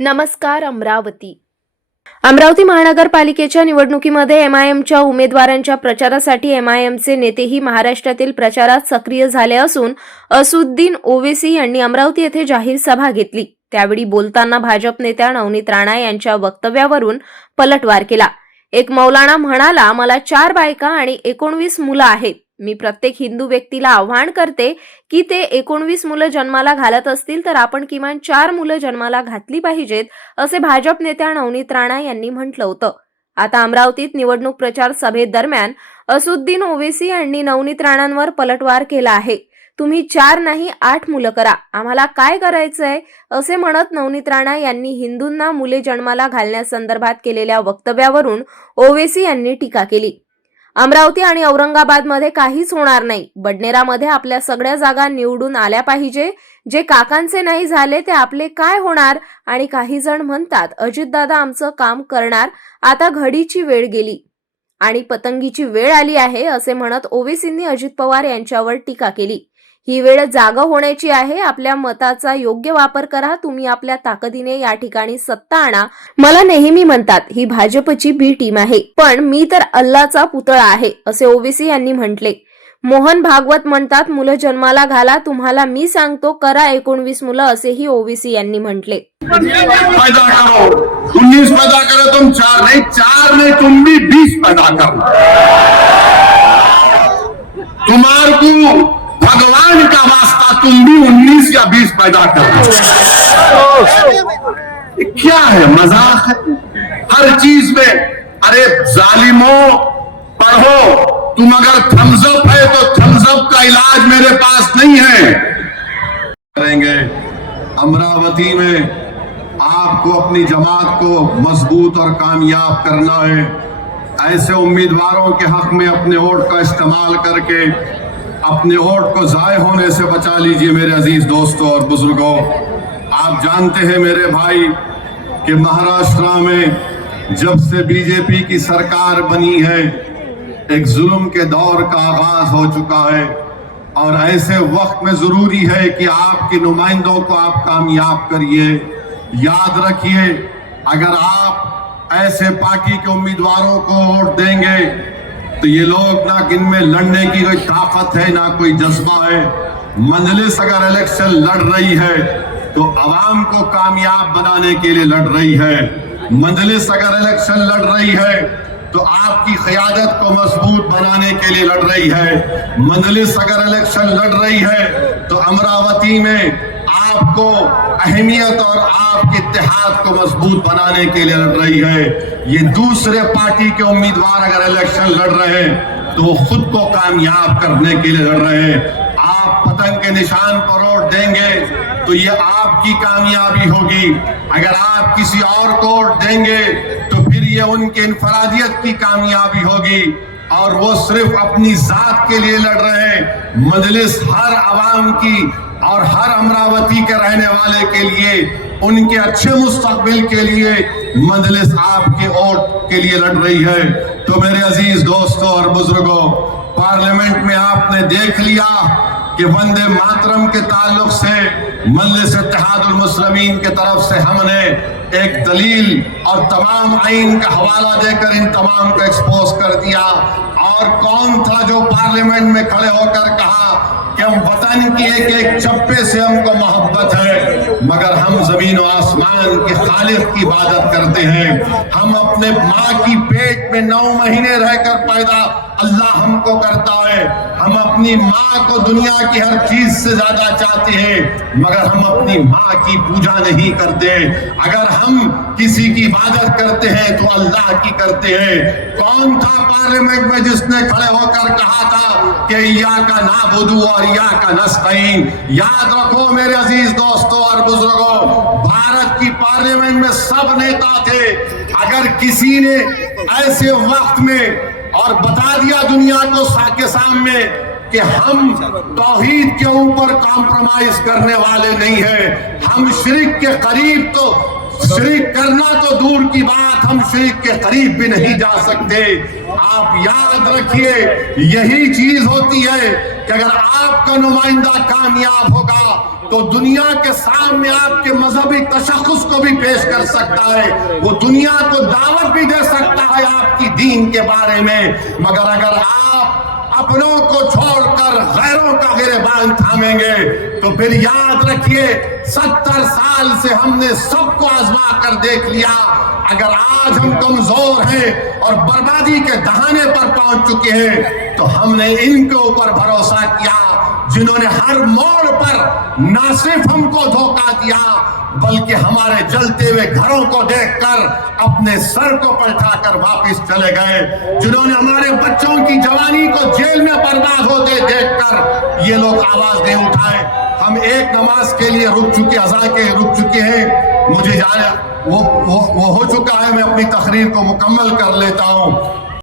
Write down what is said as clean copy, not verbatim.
नमस्कार अमरावती महानगरपालिकेच्या निवडणुकीमध्ये एमआयएमच्या उमेदवारांच्या प्रचारासाठी एमआयएमचे नेतेही महाराष्ट्रातील प्रचारात सक्रिय झाले असून असुद्दीन ओवेसी यांनी अमरावती येथे जाहीर सभा घेतली। त्यावेळी बोलताना भाजप नेत्या नवनीत राणा यांच्या वक्तव्यावरून पलटवार केला। एक मौलाना म्हणाला, मला 4 बायका आणि 19 मुलं आहेत। मी प्रत्येक हिंदू व्यक्तीला आव्हान करते की ते 19 मुलं जन्माला घालत असतील तर आपण किमान 4 मुलं जन्माला घातली पाहिजेत, असे भाजप नेत्या नवनीत राणा यांनी म्हटलं होतं। आता अमरावतीत निवडणूक प्रचार सभेदरम्यान असुद्दीन ओवेसी यांनी नवनीत राणांवर पलटवार केला आहे। तुम्ही 4 नाही 8 मुलं करा, आम्हाला काय करायचंय, असे म्हणत नवनीत राणा यांनी हिंदूंना मुले जन्माला घालण्यासंदर्भात केलेल्या वक्तव्यावरून ओवेसी यांनी टीका केली। अमरावती आणि औरंगाबादमध्ये काहीच होणार नाही। बडनेरामध्ये आपल्या सगळ्या जागा निवडून आल्या पाहिजे। जे काकांचे नाही झाले ते आपले काय होणार? आणि काही जण म्हणतात अजितदादा आमचं काम करणार, आता घडीची वेळ गेली आणि पतंगीची वेळ आली आहे, असे म्हणत ओवेसींनी अजित पवार यांच्यावर टीका केली। ही वेळ जागा होण्याची आहे, आपल्या मताचा योग्य वापर करा, तुम्ही आपल्या ताकदीने या ठिकाणी सत्ता आणा। मला नेहमी म्हणतात ही भाजपची बी टीम आहे, पण मी तर अल्लाचा पुतळा आहे, असे ओवेसी यांनी म्हटले। मोहन भागवत म्हणतात मुलं जन्माला घाला, तुम्हाला मी सांगतो करा 19 मुलं, असेही ओवेसी यांनी म्हटले। पैदा करो 19 पैदा करो, तुम 4 नहीं तुम भी 20 पैदा करो। तुम्हारे को भगवान का वास्ता तुम भी 19 या 20 पैदा करो। क्या है, मजाक है हर चीज में। अरे जालिमों, पढ़ो, तुम अगर थम्स अप है तो थम्स अप का इलाज मेरे पास नहीं है। करेंगे अमरावती में आपको अपनी जमात को मजबूत और कामयाब करना है। ऐसे उम्मीदवारों के हक में अपने वोट का इस्तेमाल करके अपने वोट को जाय होने से बचा लीजिए। मेरे अजीज दोस्तों और बुजुर्गों, आप जानते हैं मेरे भाई कि महाराष्ट्र में जब से बीजेपी की सरकार बनी है एक जुल्म के दौर का आगाज हो चुका है, और ऐसे वक्त में जरूरी है कि आपके नुमाइंदों को आप कामयाब करिए। याद रखिए, अगर आप ऐसे पार्टी के उम्मीदवारों को वोट देंगे तो ये लोग ना इनमें लड़ने की कोई ताकत है ना कोई जज्बा है। मजलिस अगर इलेक्शन लड़ रही है तो अवाम को कामयाब बनाने के लिए लड़ रही है। मजलिस अगर इलेक्शन लड़ रही है तो आपकी क़यादत को मजबूत बनाने के लिए लड़ रही है। मजलिस अगर इलेक्शन लड़ रही है तो अमरावती में आपको अहमियत और आपके इत्तेहाद को मजबूत बनाने के लिए लड़ रही है। ये दूसरे पार्टी के उम्मीदवार अगर इलेक्शन लड़ रहे हैं तो वो खुद को कामयाब करने के लिए लड़ रहे हैं। आप पतंग के निशान पर वोट देंगे तो ये आपकी कामयाबी होगी। अगर आप किसी और को वोट देंगे तो फिर ये उनके इनफरादियत की कामयाबी होगी, और वो सिर्फ अपनी जात के लिए लड़ रहे हैं। मजलिस हर आवाम की और हर अमरावती के रहने वाले के लिए, उनके अच्छे मुस्तकबिल के लिए मजलिस आपके वोट के लिए लड़ रही है। तो मेरे अजीज दोस्तों और बुजुर्गों, पार्लियामेंट में आपने देख लिया कि वंदे मातरम के ताल्लुक से मजलिस इत्तेहादुल मुस्लिमीन के तरफ से हमने एक दलील और तमाम आइन का हवाला देकर इन तमाम को एक्सपोज कर दिया। और कौन था जो पार्लियामेंट में खड़े होकर कहा कि हम वतन की एक एक चप्पे से हमको मोहब्बत है, मगर हम जमीन और आसमान के खालिक की इबादत करते हैं। हम अपने माँ की पेट में 9 महीने रहकर पैदा अल्लाह हमको करता है। हम अपनी माँ को दुनिया की हर चीज से ज्यादा चाहते हैं, मगर हम अपनी माँ की पूजा नहीं करते। अगर हम किसी की इबादत करते हैं तो अल्लाह की करते हैं। कौन था पार्लियामेंट में जिसने खड़े होकर कहा था कि इय्याका नअबुदु और इय्याका नस्तईन? याद रखो मेरे अजीज दोस्तों और बुजुर्गों, भारत की पार्लियामेंट में सब नेता थे। अगर किसी ने ऐसे वक्त में और बता दिया दुनिया को के सामने कि हम तौहीद के ऊपर कॉम्प्रोमाइज करने वाले नहीं हैं, हम शिर्क के करीब तो شرک کرنا تو دور کی بات، ہم شرک کے قریب بھی نہیں جا سکتے۔ آپ یاد رکھیے یہی چیز ہوتی ہے کہ اگر آپ کا نمائندہ کامیاب ہوگا تو دنیا کے سامنے آپ کے مذہبی تشخص کو بھی پیش کر سکتا ہے، وہ دنیا کو دعوت بھی دے سکتا ہے آپ کی دین کے بارے میں۔ مگر اگر آپ اپنوں کو چھوڑ کر غیروں کا گریبان تھامیں گے تو پھر یاد رکھیے 70 سال سے ہم نے سب کو آزما کر دیکھ لیا۔ اگر آج ہم کمزور ہیں اور بربادی کے دہانے پر پہنچ چکے ہیں تو ہم نے ان کے اوپر بھروسہ کیا جنہوں نے ہر موڑ پر نہ صرف ہم کو دھوکہ دیا بلکہ ہمارے جلتے ہوئے گھروں کو دیکھ کر اپنے سر کو پلٹا کر واپس چلے گئے، جنہوں نے ہمارے بچوں کی جوانی کو جیل میں برباد ہوتے دیکھ کر یہ لوگ آواز نہیں اٹھائے۔ ہم ایک نماز کے لیے رک چکے ہیں، مجھے جانا وہ ہو چکا ہے، میں اپنی تقریر کو مکمل کر لیتا ہوں۔